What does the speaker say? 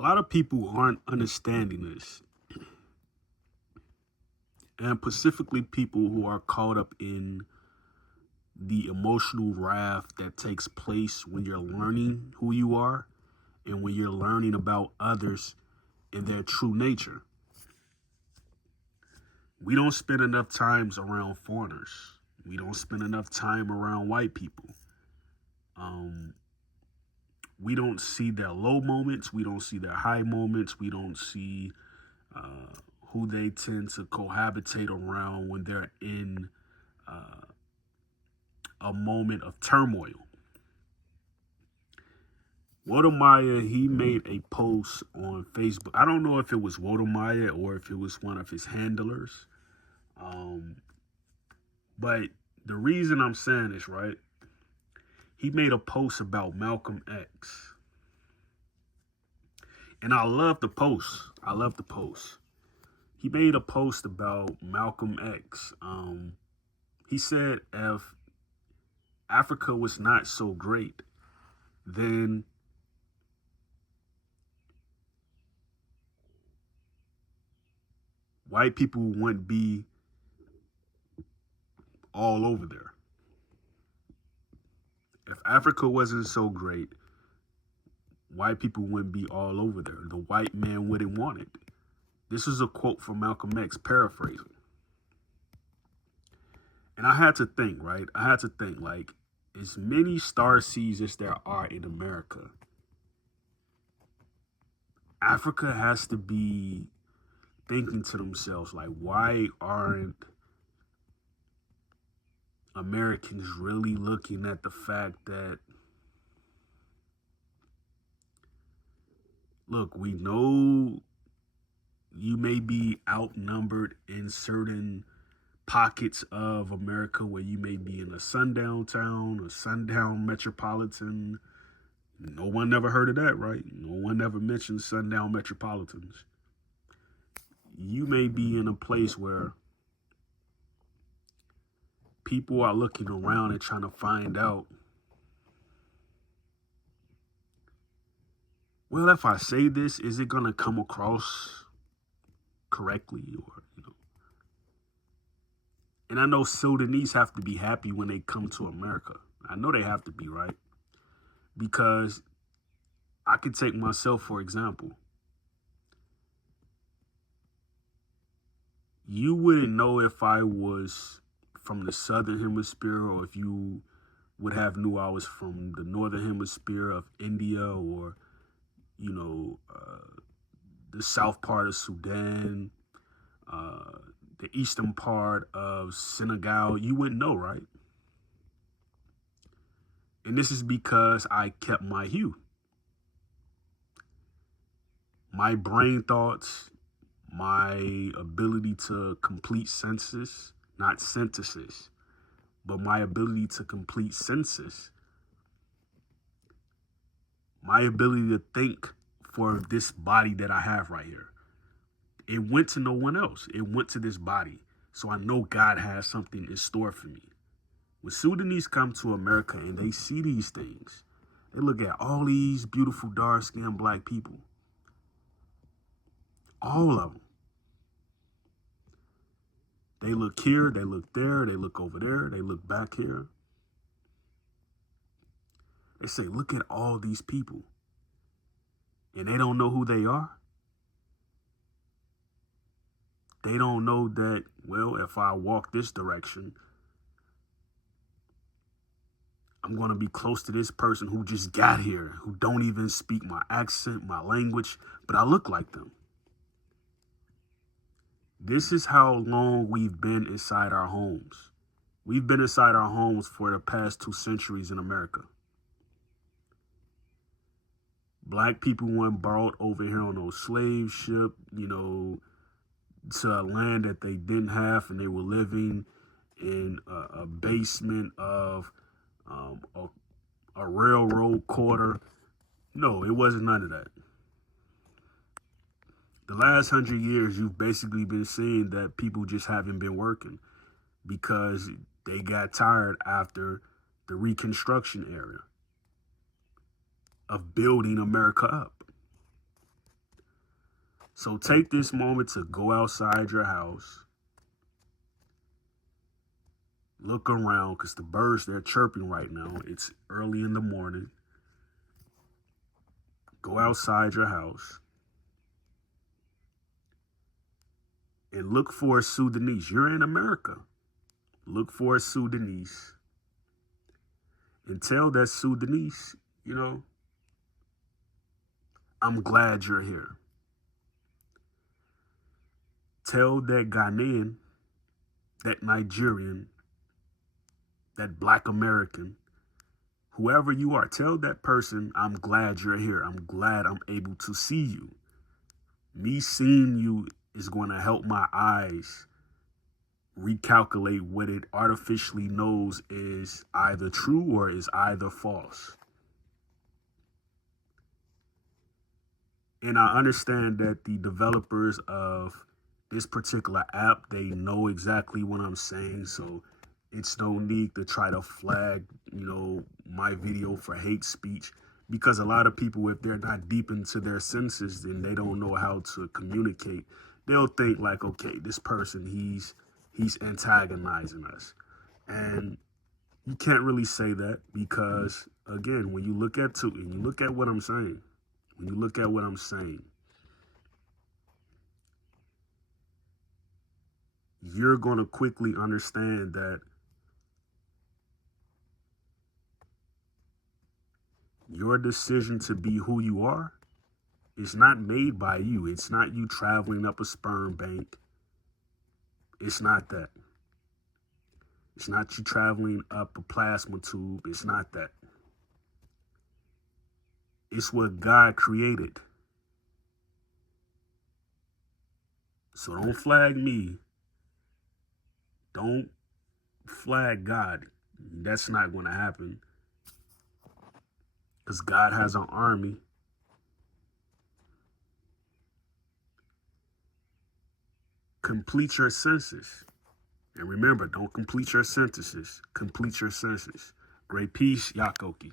lot of people aren't understanding this, and specifically people who are caught up in the emotional raft that takes place when you're learning who you are and when you're learning about others and their true nature. We don't spend enough times around foreigners. We don't spend enough time around white people. Um, we don't see their low moments. We don't see their high moments. We don't see uh, who they tend to cohabitate around when they're in uh, a moment of turmoil. Wodomaya, he made a post on Facebook. I don't know if it was Wodomaya or if it was one of his handlers. Um, but the reason I'm saying this, right? He made a post about Malcolm X. And I love the post. I love the post. He made a post about Malcolm X. He said if Africa was not so great, then white people wouldn't be all over there. If Africa wasn't so great, white people wouldn't be all over there. The white man wouldn't want it. This is a quote from Malcolm X, paraphrasing. And I had to think, right? I had to think, like, as many star seeds as there are in America, Africa has to be thinking to themselves, like, why aren't Americans really looking at the fact that, look, we know you may be outnumbered in certain pockets of America where you may be in a sundown town, a sundown metropolitan. No one never heard of that, right? No one ever mentioned sundown metropolitans. You may be in a place where people are looking around and trying to find out, well, if I say this, is it going to come across correctly? Or, and I know Sudanese have to be happy when they come to America. I know they have to be, right? Because I could take myself, for example. You wouldn't know if I was from the southern hemisphere or if you would have knew I was from the northern hemisphere of India or, the south part of Sudan, the eastern part of Senegal. You wouldn't know, right? And this is because I kept my hue. My brain thoughts, my ability to complete sentences, not synthesis, but my ability to complete sentences, my ability to think for this body that I have right here. It went to no one else. It went to this body. So I know God has something in store for me. When Sudanese come to America and they see these things, they look at all these beautiful dark-skinned black people. All of them. They look here, they look there, they look over there, they look back here. They say, look at all these people. And they don't know who they are. They don't know that, well, if I walk this direction, I'm going to be close to this person who just got here, who don't even speak my accent, my language, but I look like them. This is how long we've been inside our homes. We've been inside our homes for the past 2 centuries in America. Black people weren't brought over here on no slave ship, to a land that they didn't have, and they were living in a basement of a railroad quarter. No, it wasn't none of that. The last 100 years, you've basically been seeing that people just haven't been working because they got tired after the Reconstruction era of building America up. So take this moment to go outside your house, look around, because the birds, they're chirping right now. It's early in the morning. Go outside your house and look for a Sudanese. You're in America. Look for a Sudanese and tell that Sudanese, I'm glad you're here. Tell that Ghanaian, that Nigerian, that Black American, whoever you are, tell that person, I'm glad you're here. I'm glad I'm able to see you. Me seeing you is going to help my eyes recalculate what it artificially knows is either true or is either false. And I understand that the developers of this particular app, they know exactly what I'm saying. So it's no need to try to flag, my video for hate speech, because a lot of people, if they're not deep into their senses, then they don't know how to communicate. They'll think like, okay, this person, he's antagonizing us. And you can't really say that because, again, when you look at what I'm saying, you're going to quickly understand that your decision to be who you are is not made by you. It's not you traveling up a sperm bank. It's not that. It's not you traveling up a plasma tube. It's not that. It's what God created. So don't flag me. Don't flag God. That's not going to happen. Because God has an army. Complete your senses. And remember, don't complete your sentences. Complete your senses. Great peace, Yakoki.